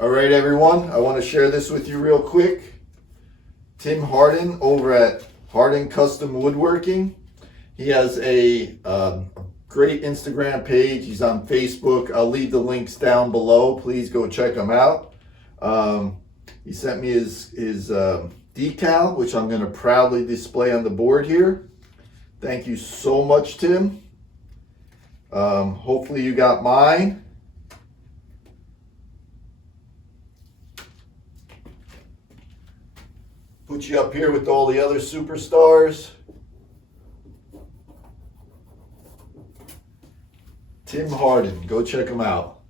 All right, everyone, I want to share this with you real quick. Tim Harden over at Harden Custom Woodworking. He has a great Instagram page. He's on Facebook. I'll leave the links down below. Please go check him out. He sent me his decal, which I'm going to proudly display on the board here. Thank you so much, Tim. Hopefully you got mine. Put you up here with all the other superstars. Tim Harden, go check him out.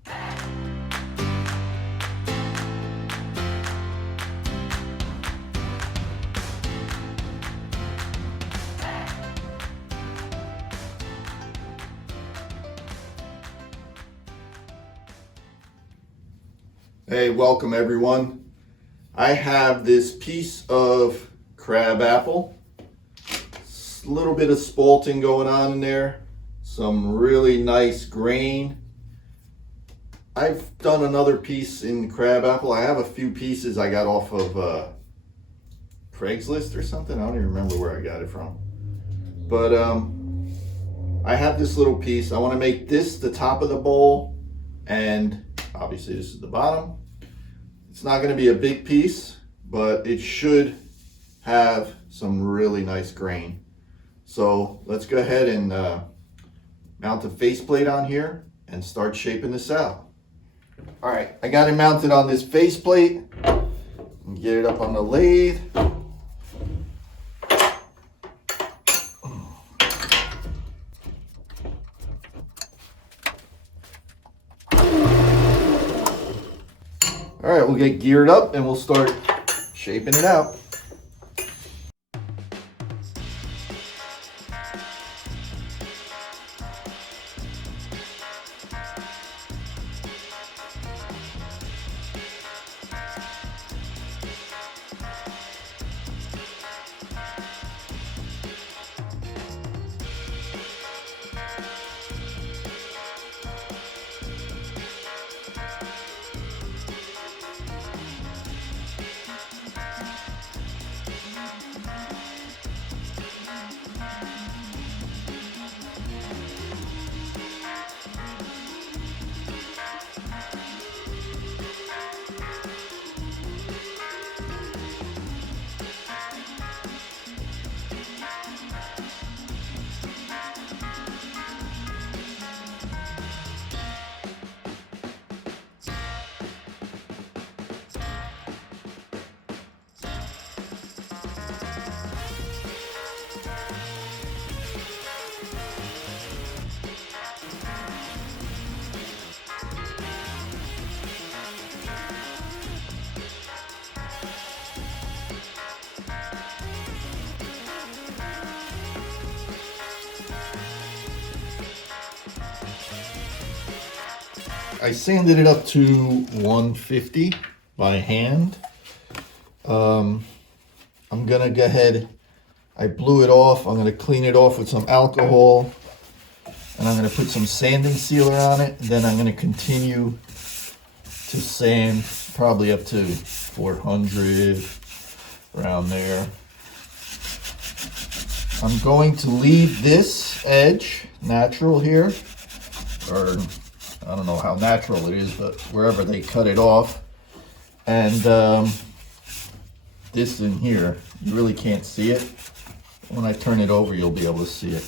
Hey, welcome everyone. I have this piece of crab apple, a little bit of spalting going on in there, some really nice grain. I've done another piece in crab apple. I have a few pieces I got off of Craigslist or something. I don't even remember where I got it from. But I have this little piece. I want to make this the top of the bowl, and obviously this is the bottom. It's not going to be a big piece, but it should have some really nice grain. So let's go ahead and mount the faceplate on here and start shaping this out. All right, I got it mounted on this faceplate. Get it up on the lathe. All right, we'll get geared up and we'll start shaping it out. I sanded it up to 150 by hand. I'm gonna go ahead, I blew it off. I'm gonna clean it off with some alcohol, and I'm gonna put some sanding sealer on it. Then I'm gonna continue to sand probably up to 400, around there. I'm going to leave this edge natural here, or I don't know how natural it is, but wherever they cut it off. And this in here, you really can't see it. When I turn it over, you'll be able to see it.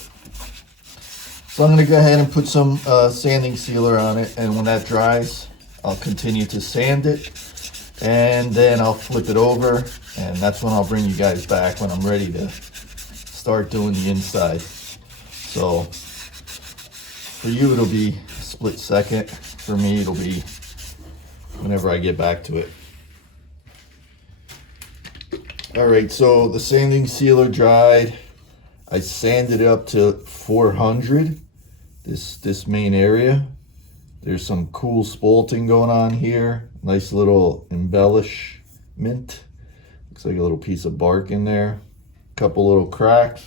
So I'm gonna go ahead and put some sanding sealer on it, and when that dries, I'll continue to sand it, and then I'll flip it over, and that's when I'll bring you guys back when I'm ready to start doing the inside. So for you, it'll be split second. For me, it'll be whenever I get back to it. All right, so the sanding sealer dried. I sanded it up to 400, this main area. There's some cool spalting going on here. Nice little embellishment. Looks like a little piece of bark in there. Couple little cracks.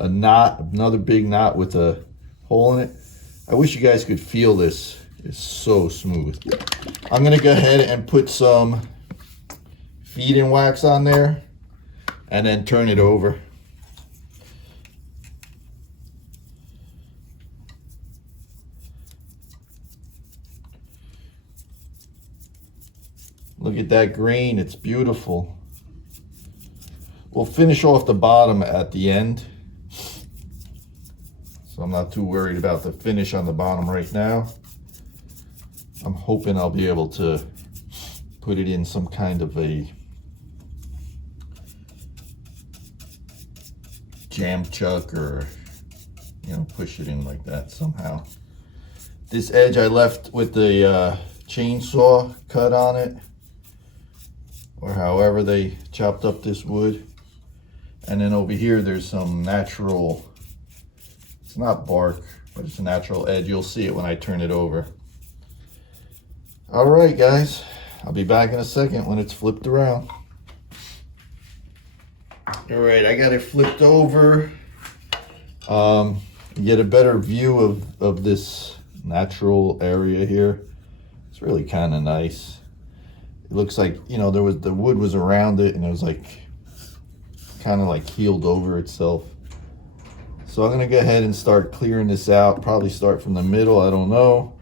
A knot, another big knot with a hole in it. I wish you guys could feel this. is so smooth. I'm gonna go ahead and put some feed-in wax on there and then turn it over. Look at that grain, it's beautiful. We'll finish off the bottom at the end. So I'm not too worried about the finish on the bottom right now. I'm hoping I'll be able to put it in some kind of a jam chuck, or, you know, push it in like that somehow. This edge I left with the chainsaw cut on it, or however they chopped up this wood. And then over here there's some natural, it's not bark, but it's a natural edge. You'll see it when I turn it over. All right, guys, I'll be back in a second when it's flipped around. All right, I got it flipped over. Get a better view of this natural area here. It's really kind of nice. It looks like, you know, the wood was around it, and it was like kind of like healed over itself. So I'm gonna go ahead and start clearing this out. Probably start from the middle, I don't know.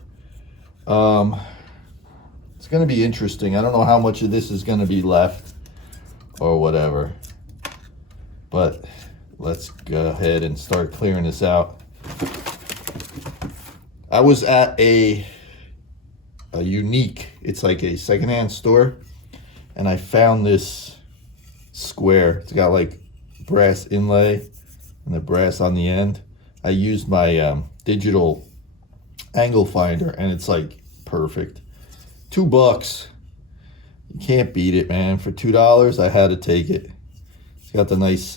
It's gonna be interesting. I don't know how much of this is gonna be left or whatever, but let's go ahead and start clearing this out. I was at a Unique, it's like a secondhand store, and I found this square. It's got like brass inlay and the brass on the end. I used my digital angle finder, and it's like perfect. $2. You can't beat it, man. For $2, I had to take it. It's got the nice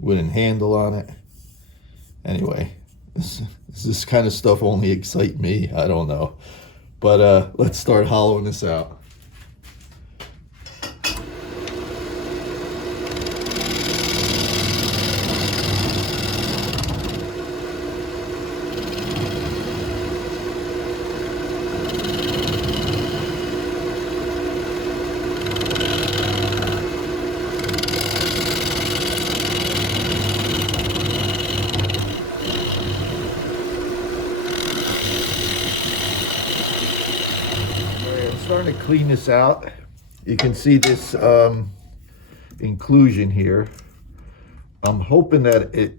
wooden handle on it. Anyway, this kind of stuff only excite me. I don't know. But let's start hollowing this out. Starting to clean this out. You can see this inclusion here. I'm hoping that it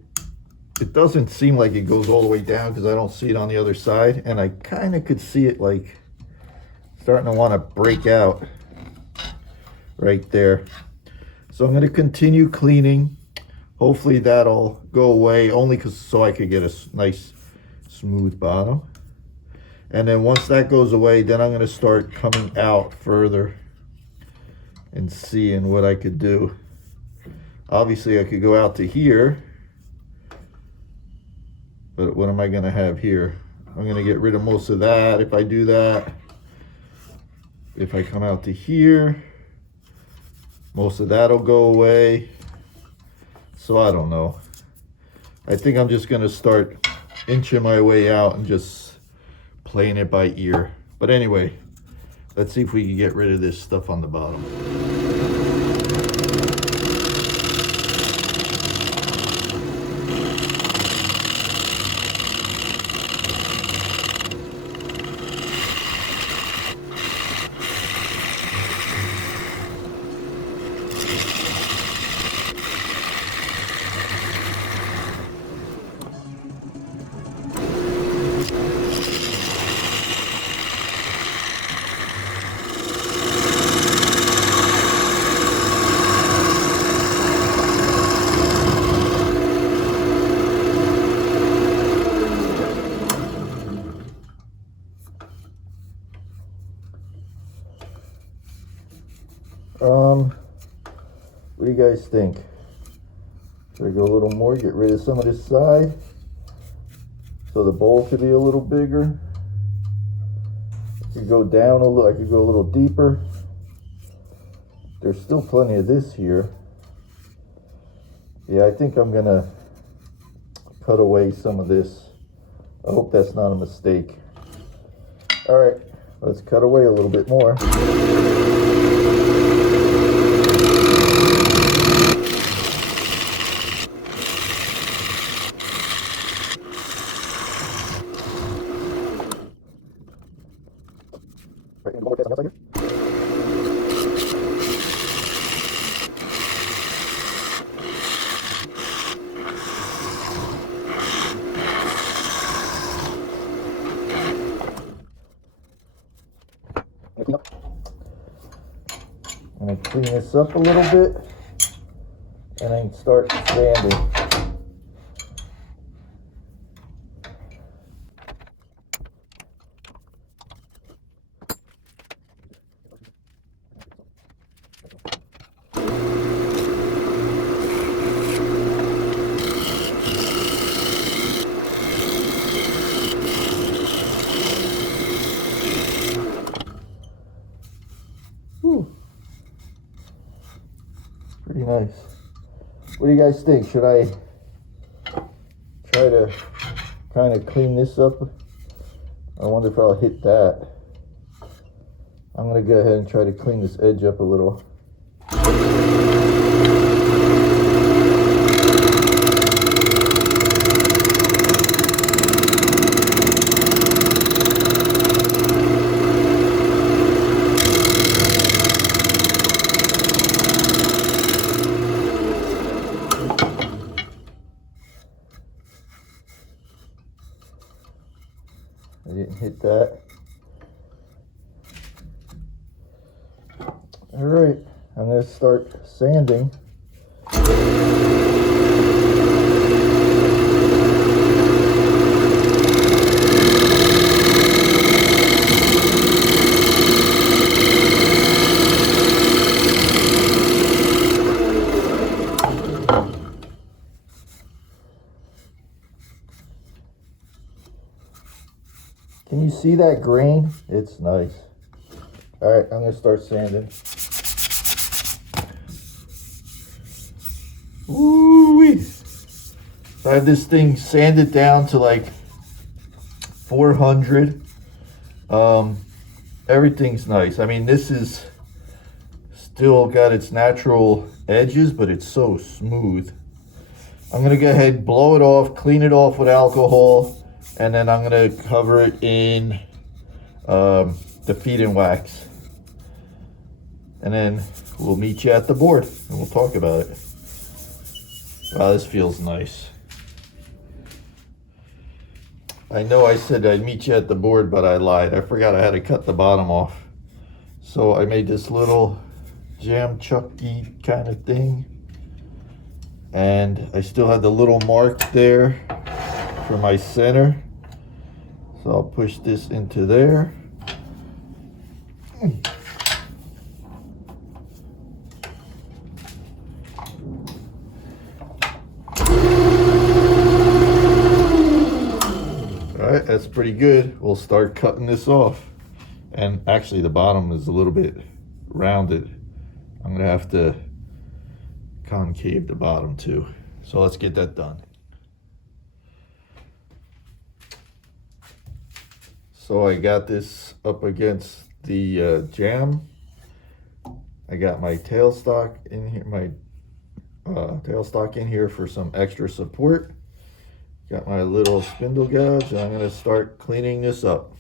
doesn't seem like it goes all the way down, because I don't see it on the other side, and I kind of could see it like starting to want to break out right there. So I'm going to continue cleaning. Hopefully that'll go away, only so I could get a nice smooth bottom. And then once that goes away, then I'm going to start coming out further and seeing what I could do. Obviously I could go out to here, but what am I going to have here? I'm going to get rid of most of that if I do that. If I come out to here, most of that'll go away. So I don't know. I think I'm just going to start inching my way out and just playing it by ear. But anyway, let's see if we can get rid of this stuff on the bottom. What do you guys think? Should I go a little more, get rid of some of this side so the bowl could be a little bigger? I could go down a little, I could go a little deeper. There's still plenty of this here. Yeah, I think I'm gonna cut away some of this. I hope that's not a mistake. All right, let's cut away a little bit more. I'm going to clean this up a little bit and then start sanding. Whew. Pretty nice. What do you guys think? Should I try to kind of clean this up? I wonder if I'll hit that. I'm going to go ahead and try to clean this edge up a little. I didn't hit that. All right, I'm going to start sanding. Can you see that grain? It's nice. All right, I'm gonna start sanding. Ooh-wee. I have this thing sanded down to like 400. Everything's nice. I mean, this is still got its natural edges, but it's so smooth. I'm gonna go ahead, blow it off, clean it off with alcohol, and then I'm gonna cover it in the feed and wax. And then we'll meet you at the board and we'll talk about it. Wow, this feels nice. I know I said I'd meet you at the board, but I lied. I forgot I had to cut the bottom off. So I made this little jam chucky kind of thing. And I still had the little mark there for my center. So I'll push this into there. All right, that's pretty good. We'll start cutting this off. And actually the bottom is a little bit rounded. I'm gonna have to concave the bottom too. So let's get that done. So I got this up against the jam. I got my tailstock in here, my tailstock in here for some extra support. Got my little spindle gouge, and I'm gonna start cleaning this up.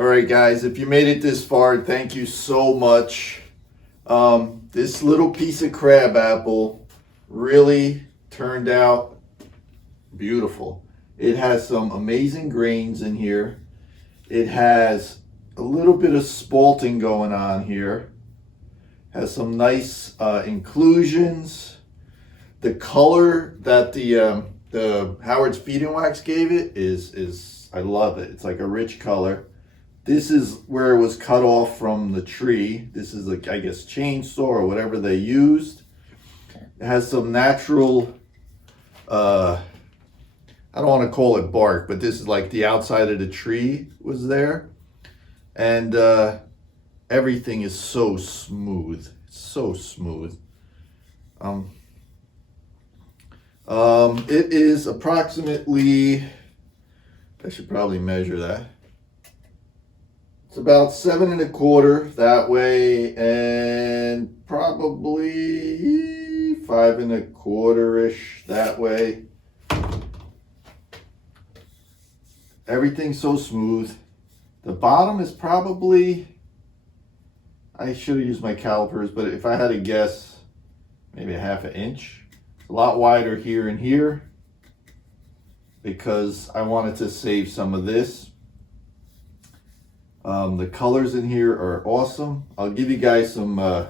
All right, guys, if you made it this far, thank you so much. This little piece of crab apple really turned out beautiful. It has some amazing grains in here. It has a little bit of spalting going on here. Has some nice inclusions. The color that the Howard's Feeding Wax gave it is I love it. It's like a rich color. This is where it was cut off from the tree. This is like, I guess, chainsaw or whatever they used. It has some natural, I don't want to call it bark, but this is like the outside of the tree was there. And everything is so smooth. So smooth. It is approximately, I should probably measure that. It's about 7 1/4 that way, and probably 5 1/4-ish that way. Everything's so smooth. The bottom is probably, I should have used my calipers, but if I had to guess, maybe 1/2 inch. It's a lot wider here and here because I wanted to save some of this. The colors in here are awesome. I'll give you guys some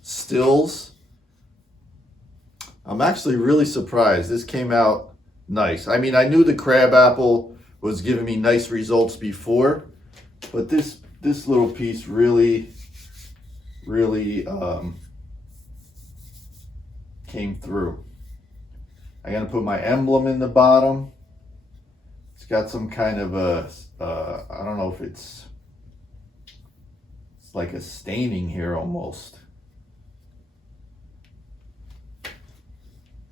stills. I'm actually really surprised. This came out nice. I mean, I knew the crab apple was giving me nice results before, but this little piece really came through. I'm gonna put my emblem in the bottom. It's got some kind of a, I don't know if it's like a staining here almost.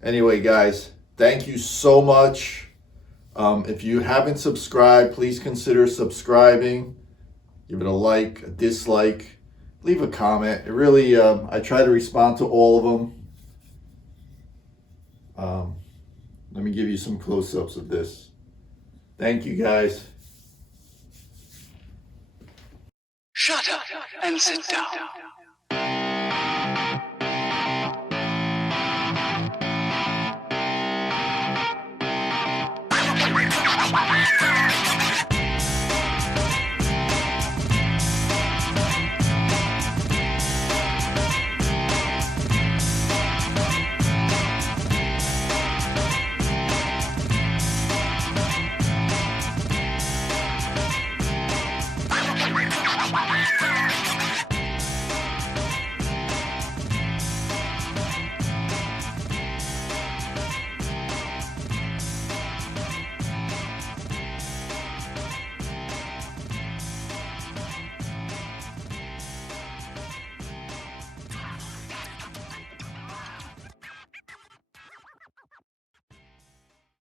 Anyway, guys, thank you so much. If you haven't subscribed, please consider subscribing. Give it a like, a dislike, leave a comment. It really, I try to respond to all of them. Let me give you some close-ups of this. Thank you, guys. Shut up and sit down.